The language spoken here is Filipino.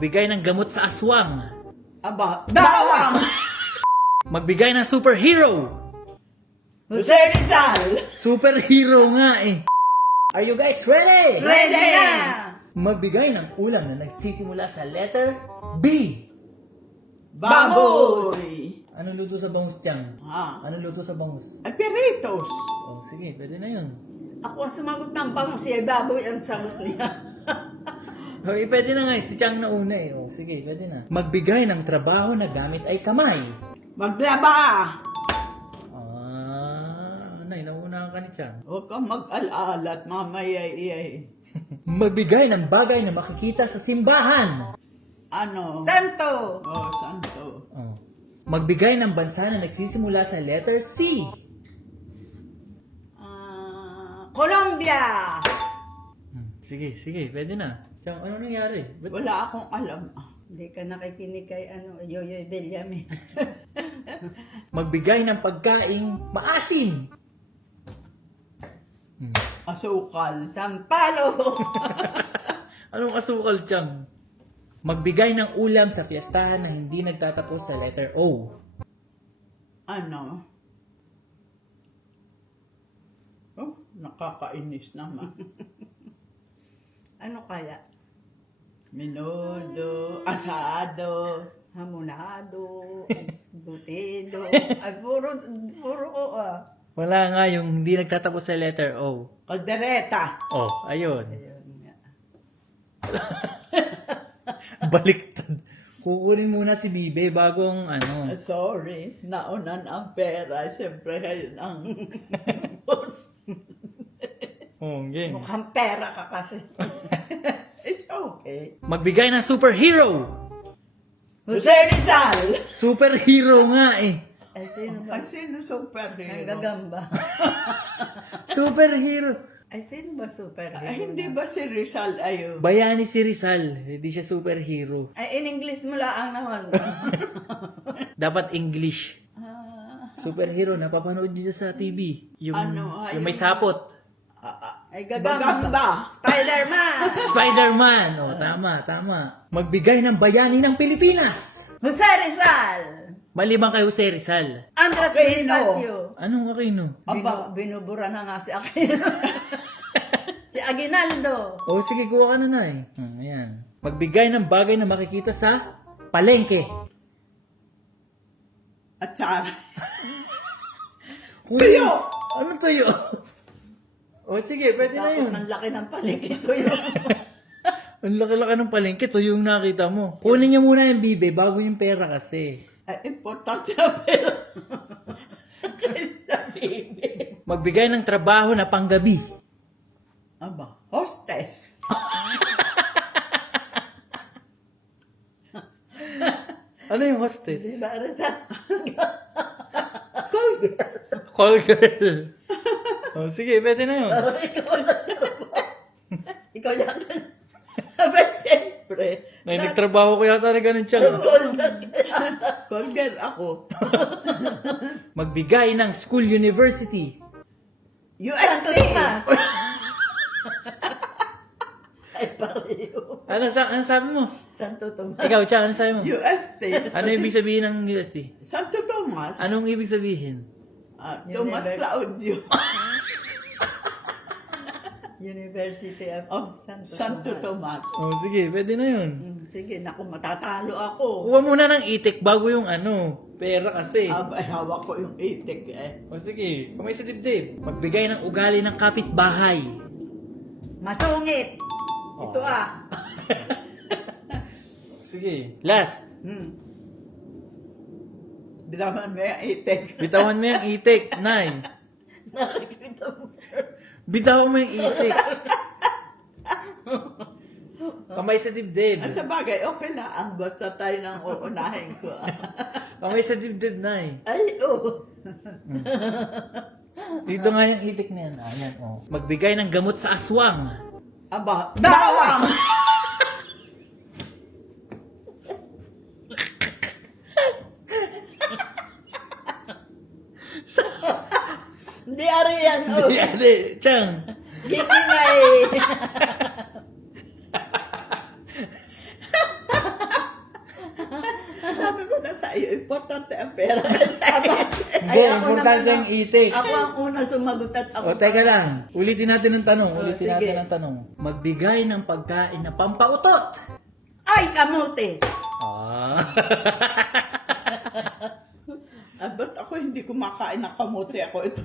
Magbigay ng gamot sa aswang. Aba, bawang! Magbigay ng superhero. Jose Rizal! Superhero nga eh. Are you guys ready? Ready na! Magbigay ng ulam na nagsisimula sa letter B. Baboy! Anong luto sa bangus, Chang? Ha? Anong luto sa bangus? Ay, peritos! Oh, sige, pwede na yun. Ako ang sumagot ng bangus, si baboy ang sagot niya. Okay, pwede na nga eh. Si Chang na una eh. Oh, sige, pwede na. Magbigay ng trabaho na gamit ay kamay. Maglaba! Nay, nauna ka ni Chang. Huwag kang mag-alalat, mamaya iyay. Magbigay ng bagay na makikita sa simbahan. Ano? Santo! Oh, santo. Oh. Magbigay ng bansa na nagsisimula sa letter C. Colombia! Sige, sige, pwede na. Chang, ano nangyari? Ba't- Wala akong alam. Hindi ka nakikinig kay Yoyoy Bellamy. Magbigay ng pagkaing maasim. Asukal. Sampalo! Anong asukal, Chang? Magbigay ng ulam sa fiestahan na hindi nagtatapos sa letter O. Ano? Oh, nakakainis naman. Ano kaya? Minudo, asado, Hamonado, butido. Ay, puro o Wala nga yung hindi nagtatapos sa letter O. kaldereta. Oh, ayun. Ayun nga. Baliktad. Kukunin muna si Bibe bago ang ano. Sorry, naunan ang pera. Siyempre, kayo ang... Oh, game. Mukhang pera ka kasi. It's okay. Magbigay ng superhero. Jose Rizal! Superhero nga eh. Ay, sino ba? Ay, sino superhero? Ang gagamba. Superhero. Ay, sino ba super? Ay, hindi ba si Rizal ayun? Bayani si Rizal. Hindi siya superhero. Ay, in English mo lang naman. Dapat English. Ah, Superhero, napapanood niyo sa TV. Yung, Ano, yung may ayun. sapot. ay, gagamba. Bagamba! Spider-Man! Spider-Man. Oh, tama, tama. Magbigay ng bayani ng Pilipinas. Jose Rizal! Maliban kay Jose Rizal. Andres Aquino. Bonifacio! Anong Aquino? Aba. Binubura na nga si Aquino. Si Aguinaldo. Oh, sige, kuha ka na na eh. Ayan. Magbigay ng bagay na makikita sa palengke. At saka, Tuyo! Anong tuyo? Oh, sige, pwede na yun. Ang laki ng palikito yun. Ang laki-laki ng palengke, tuyo yung nakita mo. Kunin niya muna yung bibe bago yung pera kasi. ay, importante na pera. Kaya baby. Magbigay ng trabaho na panggabi. Aba, hostess. Ano yung hostess? Di ba, Rizal? Call girl. Call girl. Oh, sige, pwede na yun. Ikaw yata. Aba, siyempre. Nay, nagtrabaho ko yata na ganun siya. Call girl ako. Magbigay ng school university. Santo UST. Tomas! Ay, pareho. Ano sabi mo? Santo Tomas. Ikaw, Cha, ano sabi mo? UST. Ano ibig sabihin ng UST? Santo Tomas. Anong ibig sabihin? Tomas Claudio. University of Of Santo Santo Tomas. Oh, sige, pwede na yun. Sige, naku, matatalo ako. Kuha muna ng itik bago yung ano, pera kasi. Abay, hawak ko yung itik eh. O sige, kamay sa dibdib. Magbigay ng ugali ng kapitbahay. Masungit! Oh. Ito Sige, last. Bilaman mo yung itik. Bitawan mo yung itik, Nay. Nakikita mo. Bitawan mo yung itik. Kamay sa dibdib. Sa bagay, okay na. Ang basta tayo nang uunahin ko. Kamay sa dibdib, Nay. Ay, oh. Dito nga yung itik na yan. Ayan, oh. Magbigay ng gamot sa aswang. Aba, bawang! Hindi ari yan, oh. Hindi, ate. Chang. Hindi may. tayo. Importante ang pera. Hindi, importante ang itik. Ako ang una sumagot at ako. O, teka lang. Ulitin natin ang tanong. Ulitin sige. natin ang tanong. Magbigay ng pagkain na pampautot. Ay, kamote! Ah. Ba't ako hindi kumakain ng kamote? Ako ito.